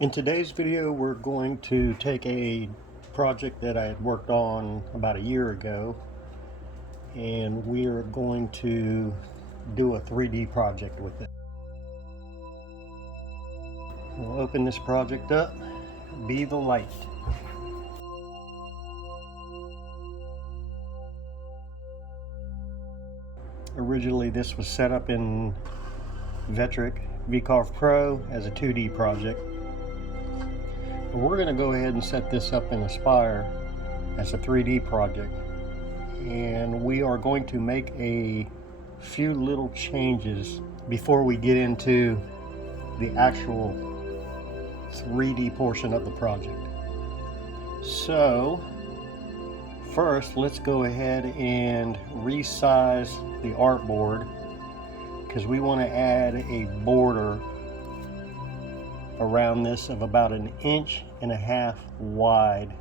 In today's video, we're going to take a project that I had worked on about a year ago, and we are going to do a 3D project with it. We'll open this project up, Be the Light. Originally, this was set up in Vetric Pro as a 2D project. We're going to go ahead and set this up in Aspire as a 3D project, and we are going to make a few little changes before we get into the actual 3D portion of the project. So first, let's go ahead and resize the artboard because we want to add a border around this of about 1.5 inches wide.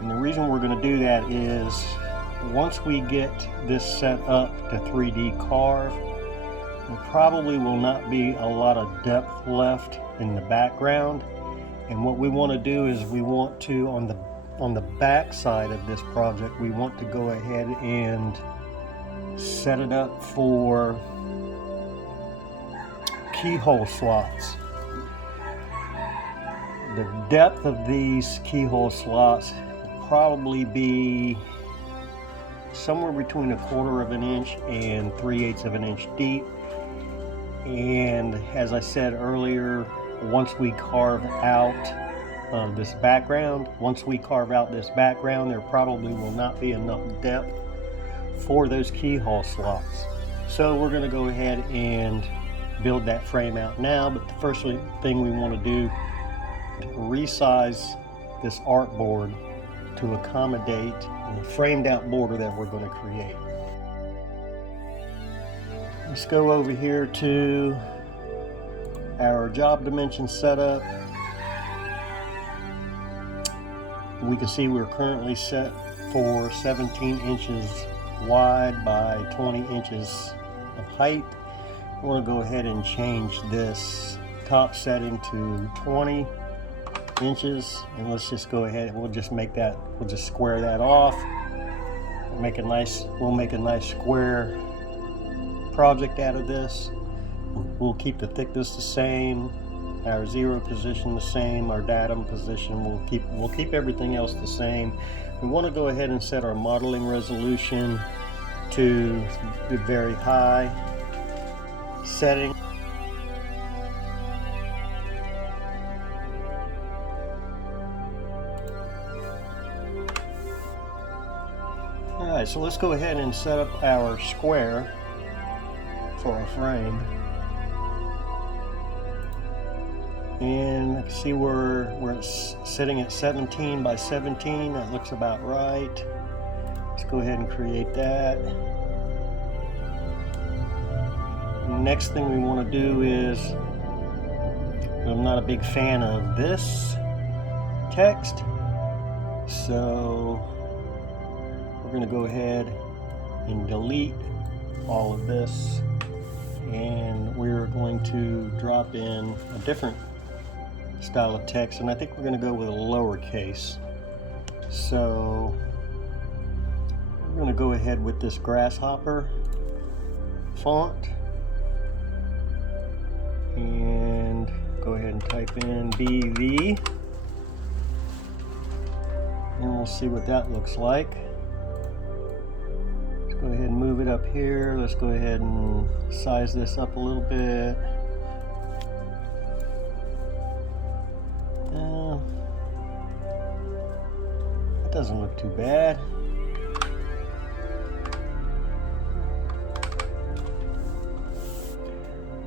And the reason we're going to do that is once we get this set up to 3D carve, there probably will not be a lot of depth left in the background. And what we want to do is we want to, on the back side of this project, we want to go ahead and set it up for keyhole slots. The depth of these keyhole slots will probably be somewhere between 1/4 inch and 3/8 inch deep. And as I said earlier, once we carve out this background, there probably will not be enough depth for those keyhole slots. So we're going to go ahead and build that frame out now. But the first thing we want to do, resize this artboard to accommodate the framed out border that we're going to create. Let's go over here to our job dimension setup. We can see we're currently set for 17 inches wide by 20 inches of height. I want to go ahead and change this top setting to 20 inches, and let's just go ahead and we'll just square that off. We'll make a nice square project out of this. We'll keep the thickness the same, our zero position the same, our datum position, we'll keep everything else the same. We want to go ahead and set our modeling resolution to the very high setting. Alright, so let's go ahead and set up our square for our frame. And I can see we're sitting at 17 by 17. That looks about right. Let's go ahead and create that. Next thing we want to do is, I'm not a big fan of this text, so we're going to go ahead and delete all of this, and we're going to drop in a different style of text, and I think we're going to go with a lowercase. So we're going to go ahead with this grasshopper font and go ahead and type in BV, and we'll see what that looks like. Let's go ahead and move it up here. Let's go ahead and size this up a little bit. That doesn't look too bad.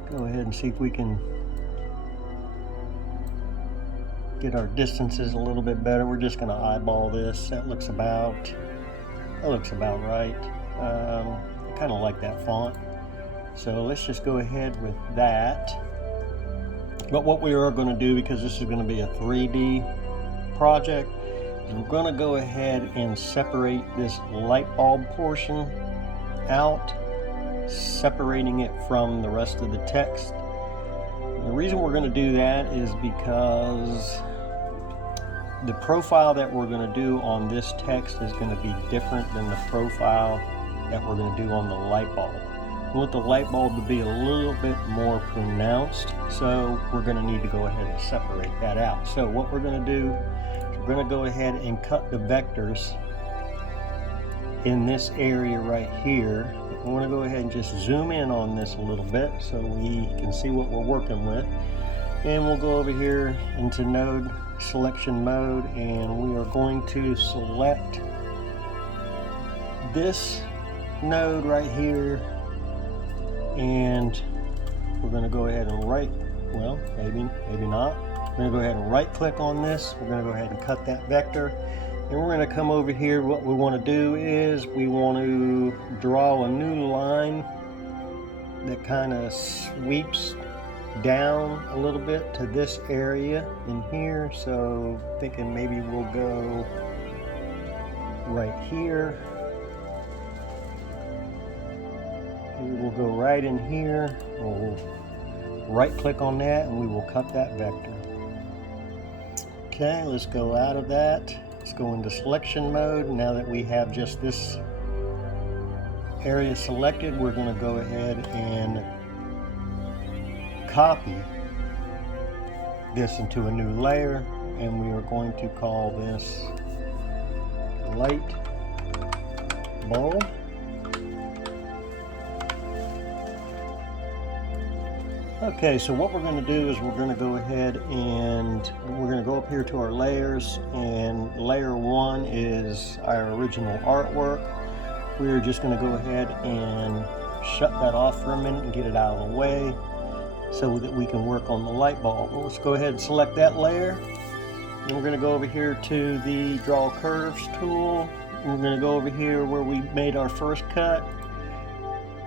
Go ahead and see if we can get our distances a little bit better. We're just going to eyeball this. That looks about right. I kind of like that font, so let's just go ahead with that. But what we are going to do, because this is going to be a 3D project, is we're going to go ahead and separate this light bulb portion out, separating it from the rest of the text. The reason we're going to do that is because the profile that we're going to do on this text is going to be different than the profile that we're going to do on the light bulb. We want the light bulb to be a little bit more pronounced, so we're going to need to go ahead and separate that out. So what we're going to do is we're going to go ahead and cut the vectors in this area right here. I want to go ahead and just zoom in on this a little bit so we can see what we're working with. And we'll go over here into node selection mode, and we are going to select this node right here, and we're going to go ahead and maybe not. We're going to go ahead and right click on this. We're going to go ahead and cut that vector, and we're going to come over here. What we want to do is we want to draw a new line that kind of sweeps down a little bit to this area in here. So thinking maybe we'll go right here. Maybe we'll go right in here. We'll right click on that and we will cut that vector. Okay, let's go out of that. Let's go into selection mode. Now that we have just this area selected, we're going to go ahead and copy this into a new layer, and we are going to call this light bulb. Okay, so what we're going to do is we're going to go ahead and we're going to go up here to our layers, and layer 1 is our original artwork. We're just going to go ahead and shut that off for a minute and get it out of the way so that we can work on the light bulb. Well, let's go ahead and select that layer. And we're going to go over here to the Draw Curves tool. And we're going to go over here where we made our first cut.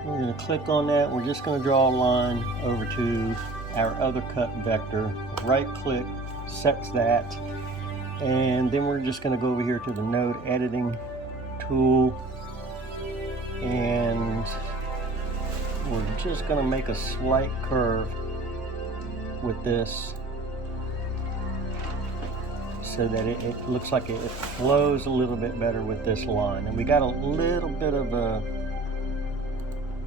We're going to click on that. We're just going to draw a line over to our other cut vector. Right click, sets that. And then we're just going to go over here to the node editing tool. And we're just going to make a slight curve with this so that it looks like it flows a little bit better with this line. And we got a little bit of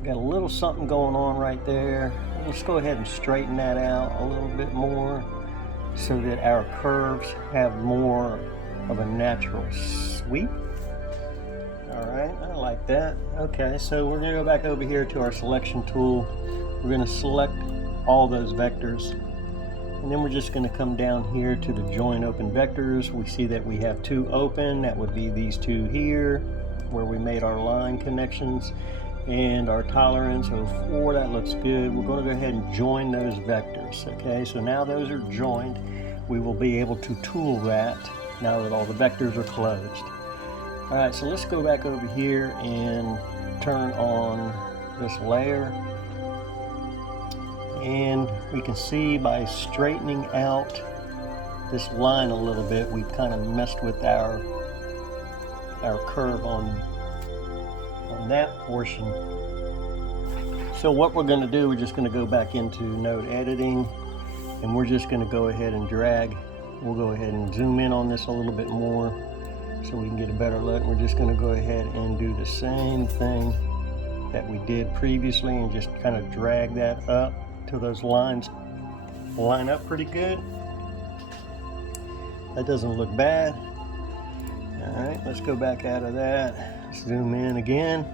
got a little something going on right there. Let's go ahead and straighten that out a little bit more so that our curves have more of a natural sweep. Alright, I like that. Okay, so we're going to go back over here to our selection tool. We're going to select all those vectors, and then we're just going to come down here to the join open vectors. We see that we have 2 open. That would be these 2 here where we made our line connections and our tolerance of 4. That looks good. We're going to go ahead and join those vectors. Okay, so now those are joined. We will be able to tool that now that all the vectors are closed. Alright, so let's go back over here and turn on this layer. And we can see by straightening out this line a little bit, we've kind of messed with our curve on that portion. So what we're going to do, we're just going to go back into node editing, and we're just going to go ahead and drag. We'll go ahead and zoom in on this a little bit more so we can get a better look. We're just going to go ahead and do the same thing that we did previously and just kind of drag that up till those lines line up pretty good. That doesn't look bad. Alright, let's go back out of that. Zoom in again.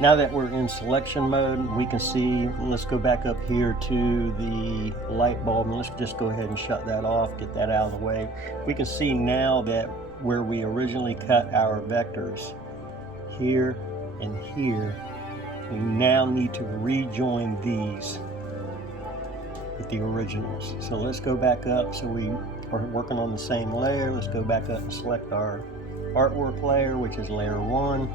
Now that we're in selection mode, we can see, let's go back up here to the light bulb, and let's just go ahead and shut that off, get that out of the way. We can see now that where we originally cut our vectors, here and here, we now need to rejoin these with the originals. So let's go back up. So we are working on the same layer. Let's go back up and select our artwork layer, which is layer 1.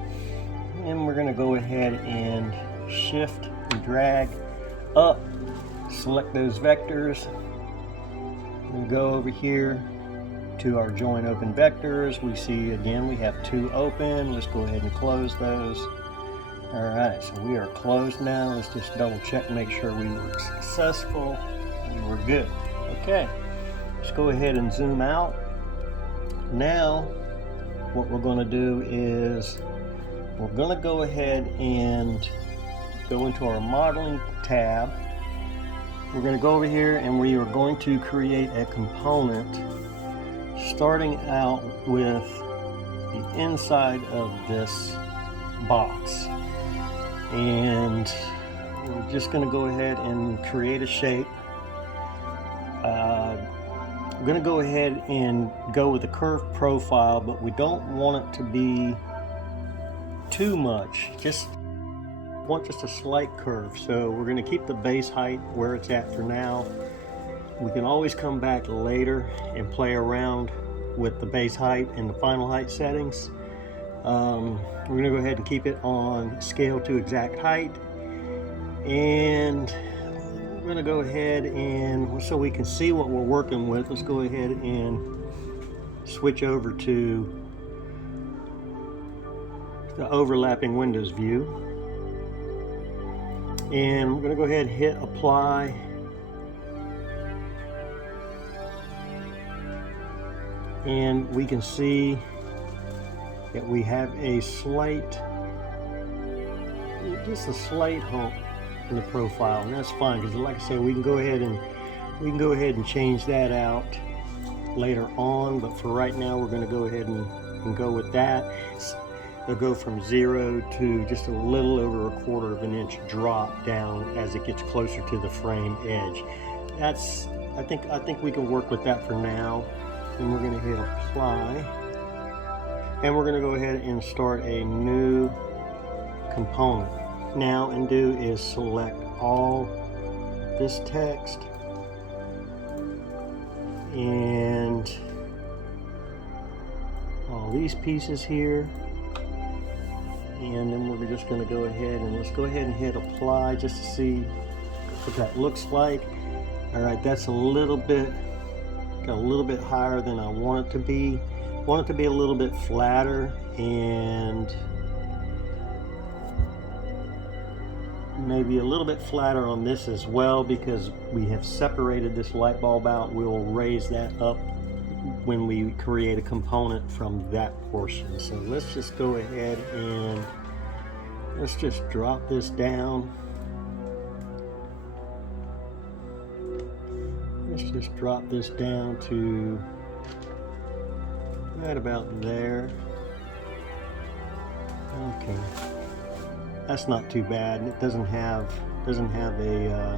And we're going to go ahead and shift and drag up, select those vectors, and go over here to our join open vectors. We see again we have 2 open. Let's go ahead and close those. Alright, so we are closed now. Let's just double check, make sure we were successful. We were good. Okay, let's go ahead and zoom out. Now, what we're going to do is we're going to go ahead and go into our modeling tab. We're going to go over here and we are going to create a component starting out with the inside of this box. And we're just going to go ahead and create a shape. I'm going to go ahead and go with a curved profile, but we don't want it to be too much. Just want just a slight curve. So we're going to keep the base height where it's at for now. We can always come back later and play around with the base height and the final height settings. We're going to go ahead and keep it on scale to exact height, and we're going to go ahead and, so we can see what we're working with, let's go ahead and switch over to the overlapping windows view, and we're going to go ahead and hit apply. And we can see that we have a slight, just a slight hump in the profile, and that's fine because, like I said, we can go ahead and change that out later on. But for right now, we're going to go ahead and go with that. It'll go from 0 to just a little over 1/4 of an inch drop down as it gets closer to the frame edge. That's, I think we can work with that for now. And we're going to hit apply, and we're going to go ahead and start a new component. Now, and do is select all this text and all these pieces here, and then we're just going to go ahead and let's go ahead and hit apply just to see what that looks like. All right, that's a little bit higher than I want it to be. I want it to be a little bit flatter, and maybe a little bit flatter on this as well, because we have separated this light bulb out. We'll raise that up when we create a component from that portion. So let's just go ahead and let's just drop this down. Let's just drop this down to right about there. Okay, that's not too bad. It doesn't have a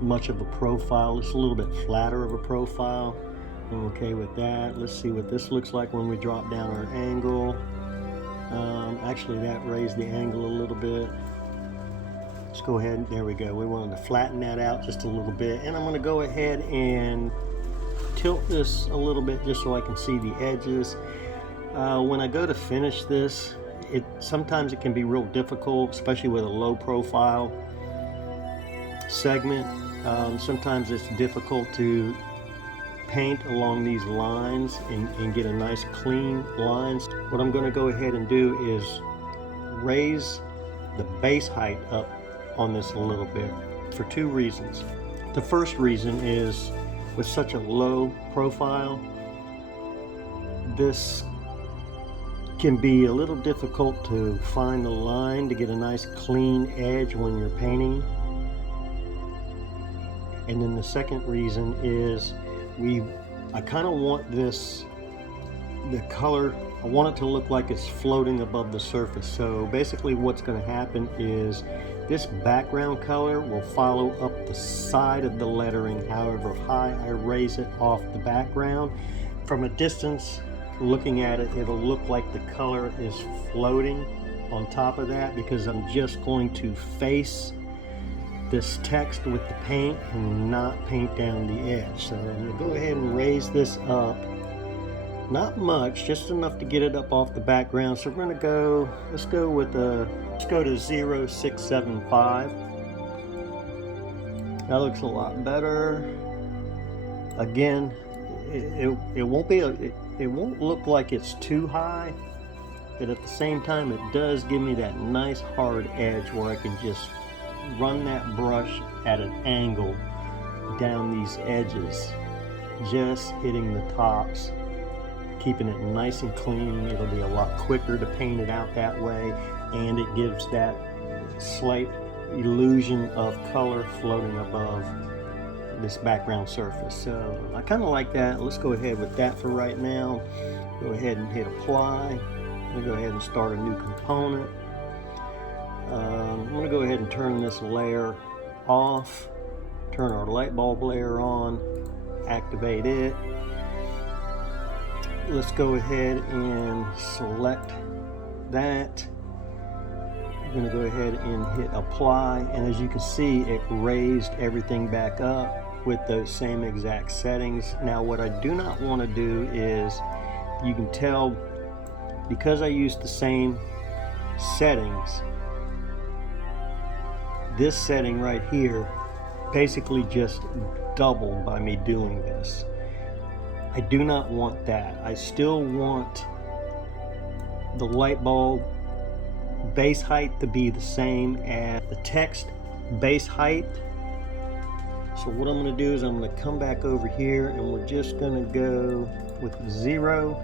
much of a profile. It's a little bit flatter of a profile. I'm okay with that. Let's see what this looks like when we drop down our angle. Actually, that raised the angle a little bit. Let's go ahead, there we go. We wanted to flatten that out just a little bit, and I'm going to go ahead and tilt this a little bit just so I can see the edges. When I go to finish this, sometimes it can be real difficult, especially with a low profile segment. Sometimes it's difficult to paint along these lines and get a nice clean lines. What I'm going to go ahead and do is raise the base height up on this a little bit for two reasons. The first reason is, with such a low profile, this can be a little difficult to find the line to get a nice clean edge when you're painting. And then the second reason is I kind of want the color, I want it to look like it's floating above the surface. So basically what's going to happen is this background color will follow up the side of the lettering however high I raise it off the background. From a distance, looking at it, it'll look like the color is floating on top of that, because I'm just going to face this text with the paint and not paint down the edge. So I'm going to go ahead and raise this up. Not much, just enough to get it up off the background. So we're going to go, let's go to 0.675. That looks a lot better. Again, it won't look like it's too high. but at the same time it does give me that nice hard edge where I can just run that brush at an angle down these edges, just hitting the tops, keeping it nice and clean. It'll be a lot quicker to paint it out that way, and it gives that slight illusion of color floating above this background surface. So I kind of like that. Let's go ahead with that for right now. Go ahead and hit apply. I'm going to go ahead and start a new component. I'm going to go ahead and turn this layer off, turn our light bulb layer on, activate it. Let's go ahead and select that. I'm going to go ahead and hit apply, and as you can see, it raised everything back up with those same exact settings. Now what I do not want to do is, you can tell because I used the same settings, this setting right here basically just doubled by me doing this. I do not want that. I still want the light bulb base height to be the same as the text base height. So what I'm going to do is I'm going to come back over here, and we're just going to go with 0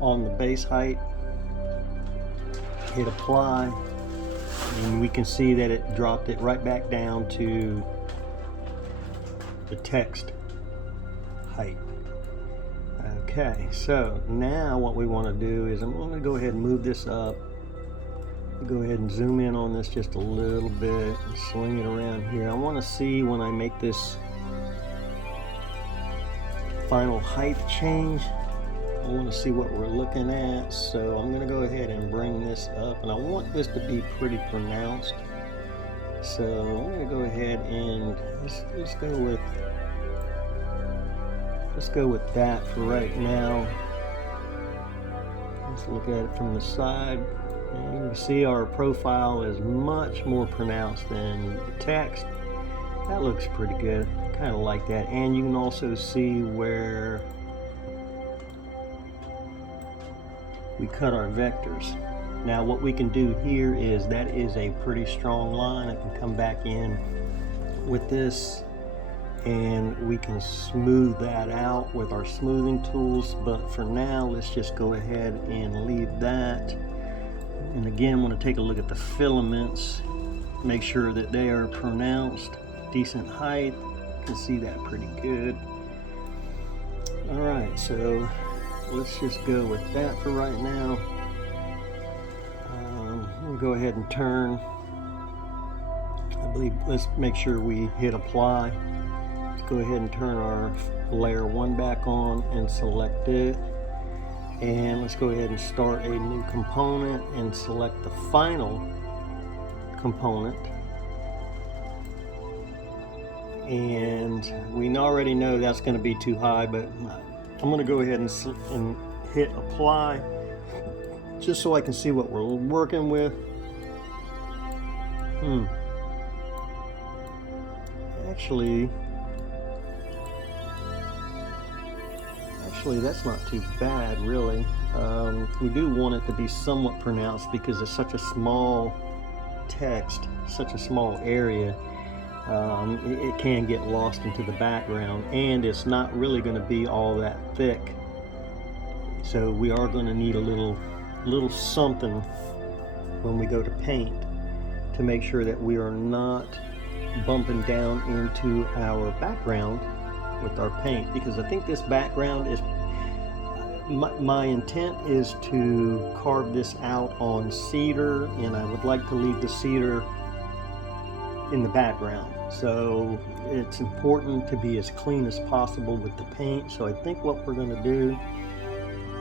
on the base height, hit apply, and we can see that it dropped it right back down to the text height. Okay, so now what we want to do is I'm going to go ahead and move this up. Go ahead and zoom in on this just a little bit and swing it around here. I want to see when I make this final height change, I want to see what we're looking at. So I'm going to go ahead and bring this up, and I want this to be pretty pronounced. So I'm going to go ahead and let's go with that for right now. Let's look at it from the side. And you can see our profile is much more pronounced than the text. That looks pretty good. Kind of like that. And you can also see where we cut our vectors. Now what we can do here is, that is a pretty strong line. I can come back in with this and we can smooth that out with our smoothing tools, but for now let's just go ahead and leave that. And again, want to take a look at the filaments, make sure that they are pronounced, decent height. You can see that pretty good. Alright, so let's just go with that for right now. We'll go ahead and turn, I believe, let's make sure we hit apply. Let's go ahead and turn our layer 1 back on and select it. And let's go ahead and start a new component and select the final component. And we already know that's going to be too high, but I'm going to go ahead and hit apply just so I can see what we're working with. Actually, that's not too bad, really. We do want it to be somewhat pronounced because it's such a small text, such a small area. It can get lost into the background, and it's not really going to be all that thick. So we are going to need a little something when we go to paint to make sure that we are not bumping down into our background with our paint, because I think this background is, my intent is to carve this out on cedar, and I would like to leave the cedar in the background. So it's important to be as clean as possible with the paint. So I think what we're going to do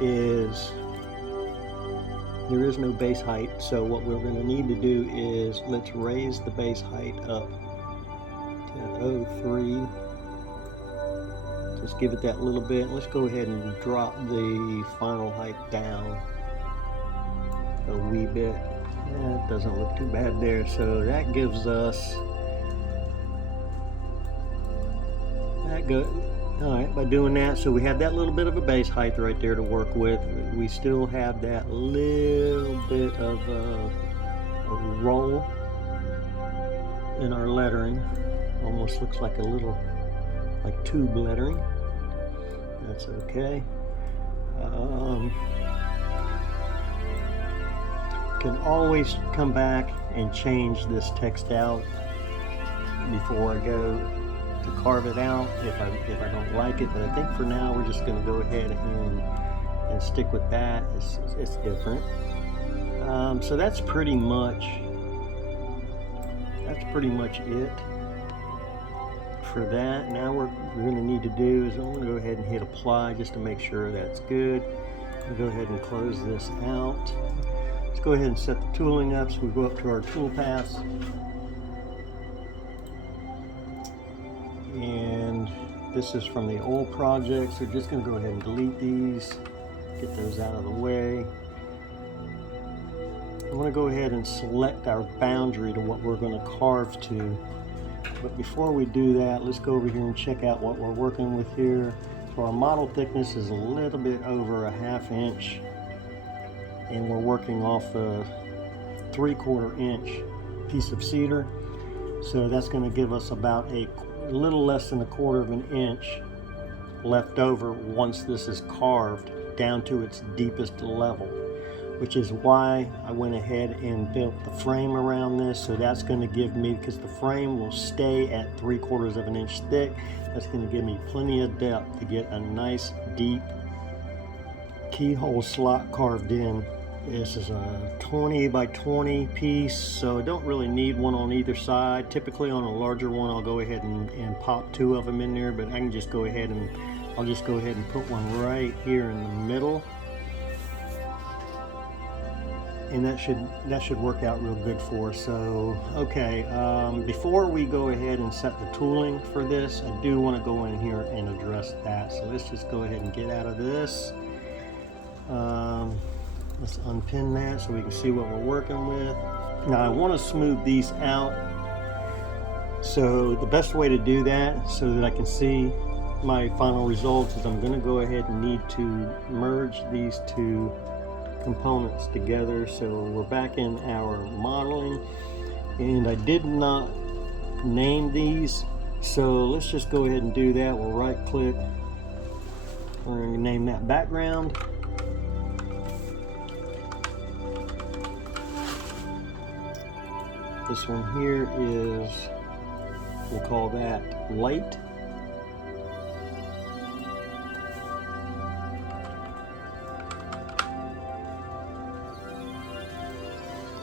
is, there is no base height, so what we're going to need to do is, let's raise the base height up to 03. Just give it that little bit. Let's go ahead and drop the final height down a wee bit. That doesn't look too bad there. So that gives us, Alright, by doing that, so we have that little bit of a base height right there to work with. We still have that little bit of a roll in our lettering. Almost looks like a little, like tube lettering. That's okay. Can always come back and change this text out before I go to carve it out if I don't like it, but I think for now we're just going to go ahead and stick with that. It's different. So that's pretty much it for that. Now we're going to need to do is I'm going to go ahead and hit apply just to make sure that's good. I'll go ahead and close this out. Let's go ahead and set the tooling up. So we go up to our tool paths. And this is from the old project, so just going to go ahead and delete these, get those out of the way. I want to go ahead and select our boundary to what we're going to carve to. But before we do that, let's go over here and check out what we're working with here. So our model thickness is a little bit over a 1/2 inch, and we're working off a 3/4 inch piece of cedar. So that's going to give us about a little less than 1/4 of an inch left over once this is carved down to its deepest level, which is why I went ahead and built the frame around this. So that's going to give me, because the frame will stay at 3/4 of an inch thick, that's going to give me plenty of depth to get a nice deep keyhole slot carved in. This is a 20 by 20 piece, so I don't really need one on either side. Typically on a larger one, I'll go ahead and pop 2 of them in there, but I can just go ahead and I'll just go ahead and put one right here in the middle. And that should work out real good for us. So, okay, before we go ahead and set the tooling for this, I do want to go in here and address that. So let's just go ahead and get out of this. Let's unpin that so we can see what we're working with. Now I want to smooth these out. So the best way to do that so that I can see my final results is I'm going to go ahead and need to merge these 2 components together. So we're back in our modeling, and I did not name these. So let's just go ahead and do that. We'll right click. We're going to name that background. This one here is, we'll call that light.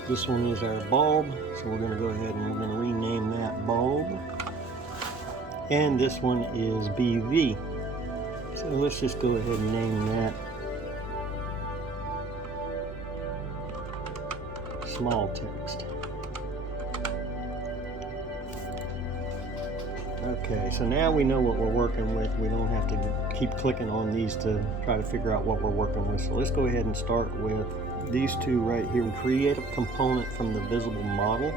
This one is our bulb, so we're going to go ahead and we're going to rename that bulb. And this one is BV. So let's just go ahead and name that small text. Okay, so now we know what we're working with. We don't have to keep clicking on these to try to figure out what we're working with. So let's go ahead and start with these 2 right here. We create a component from the visible model.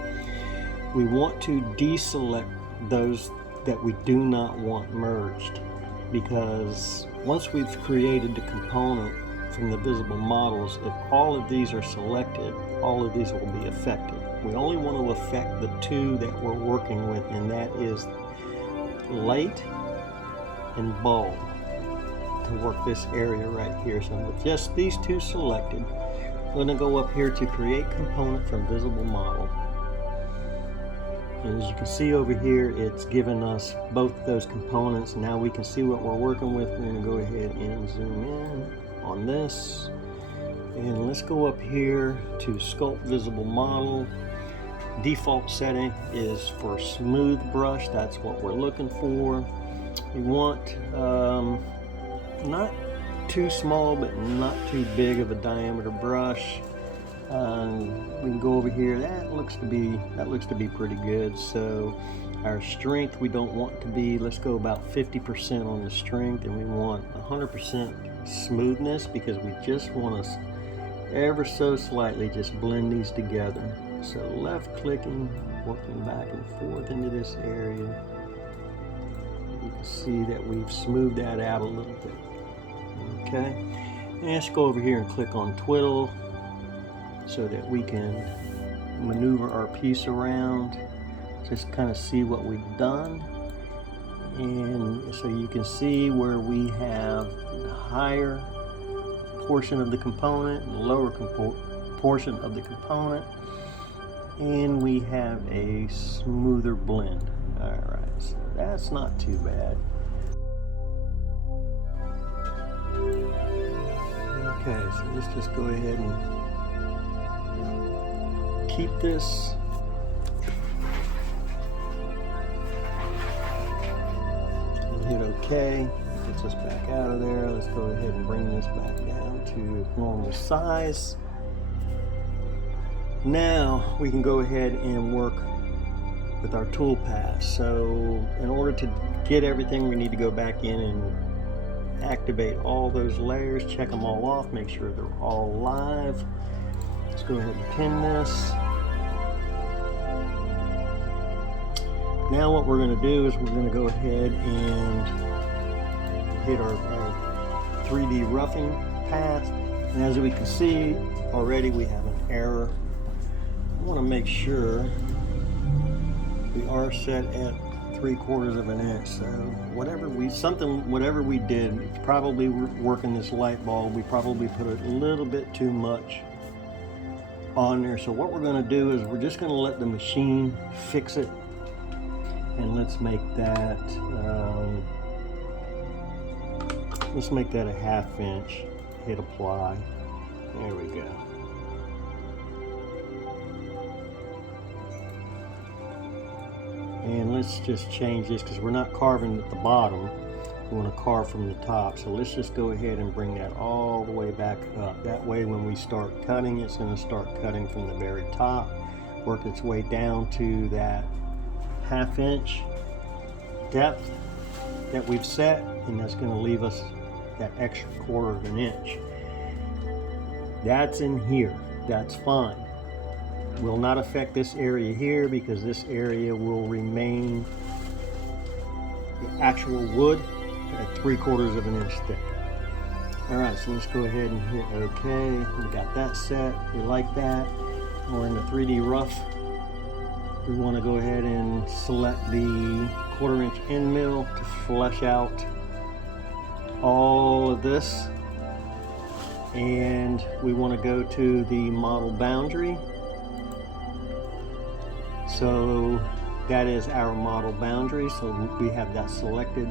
We want to deselect those that we do not want merged, because once we've created the component from the visible models, if all of these are selected, all of these will be affected. We only want to affect the 2 that we're working with, and that is light and bulb, to work this area right here. So with just these 2 selected, I'm going to go up here to create component from visible model. And as you can see over here, it's given us both those components. Now we can see what we're working with. We're going to go ahead and zoom in on this. And let's go up here to sculpt visible model. Default setting is for smooth brush. That's what we're looking for. We want not too small but not too big of a diameter brush. We can go over here. That looks to be pretty good. So our strength, we don't want to be, let's go about 50% on the strength, and we want 100% smoothness, because we just want to ever so slightly just blend these together. So left clicking, working back and forth into this area. You can see that we've smoothed that out a little bit. Okay, and let's go over here and click on twiddle so that we can maneuver our piece around, just kind of see what we've done. And so you can see where we have the higher portion of the component and the lower portion of the component, and we have a smoother blend. All right, so that's not too bad. Okay, so let's just go ahead and keep this. And hit OK. Gets us back out of there. Let's go ahead and bring this back down to normal size. Now we can go ahead and work with our tool path. So in order to get everything, we need to go back in and activate all those layers, check them all off, make sure they're all live. Let's go ahead and pin this. Now what we're going to do is we're going to go ahead and hit our 3D roughing path. And as we can see already, we have an error. I want to make sure we are set at 3/4 of an inch. So whatever we did, it's probably working this light bulb. We probably put a little bit too much on there. So what we're going to do is we're just going to let the machine fix it, and let's make that a 1/2 inch. Hit apply. There we go. And let's just change this because we're not carving at the bottom. We want to carve from the top. So let's just go ahead and bring that all the way back up. That way when we start cutting, it's going to start cutting from the very top, work its way down to that 1/2 inch depth that we've set, and that's going to leave us that extra 1/4 of an inch. That's in here. That's fine. Will not affect this area here because this area will remain the actual wood at 3/4 of an inch thick. All right, so let's go ahead and hit OK. We got that set. We like that. We're in the 3D rough. We want to go ahead and select the 1/4 inch end mill to flesh out all of this. And we want to go to the model boundary. So that is our model boundary. So we have that selected,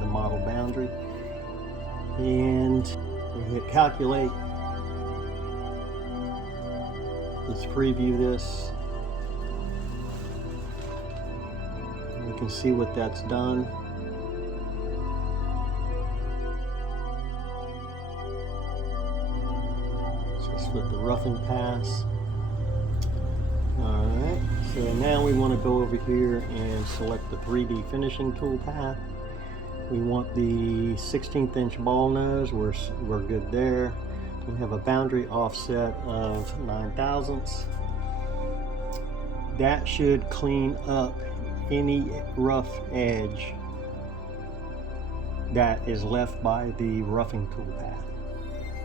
the model boundary. And we hit calculate. Let's preview this. We can see what that's done. So let's flip the roughing pass. Alright, so now we want to go over here and select the 3D finishing tool path. We want the 1/16 inch ball nose. We're good there. We have a boundary offset of 9 thousandths. That should clean up any rough edge that is left by the roughing tool path.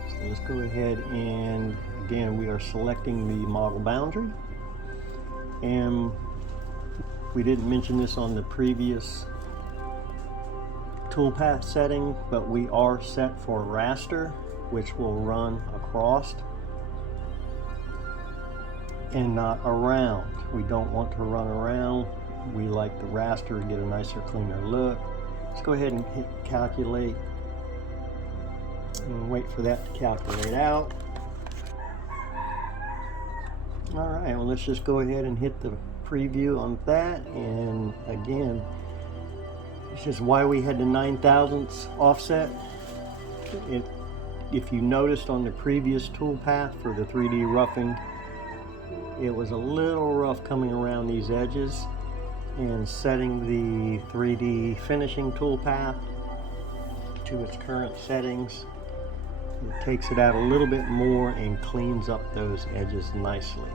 So let's go ahead and again, we are selecting the model boundary. And we didn't mention this on the previous toolpath setting, but we are set for raster, which will run across and not around. We don't want to run around. We like the raster to get a nicer, cleaner look. Let's go ahead and hit calculate and wait for that to calculate out. Alright, well let's just go ahead and hit the preview on that, and again, this is why we had the 9 thousandths offset. If you noticed on the previous tool path for the 3D roughing, it was a little rough coming around these edges, and setting the 3D finishing tool path to its current settings, it takes it out a little bit more and cleans up those edges nicely.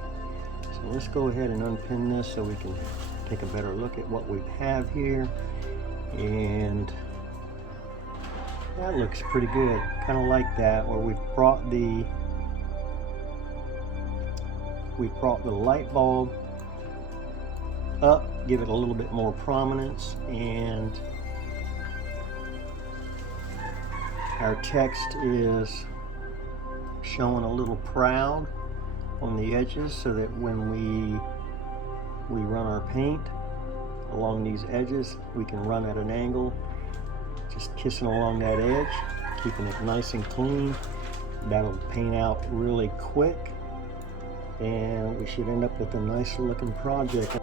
So let's go ahead and unpin this so we can take a better look at what we have here. And that looks pretty good. Kind of like that, where we've brought the light bulb up, give it a little bit more prominence, and our text is showing a little proud on the edges, so that when we run our paint along these edges, we can run at an angle, just kissing along that edge, keeping it nice and clean. That'll paint out really quick, and we should end up with a nice looking project.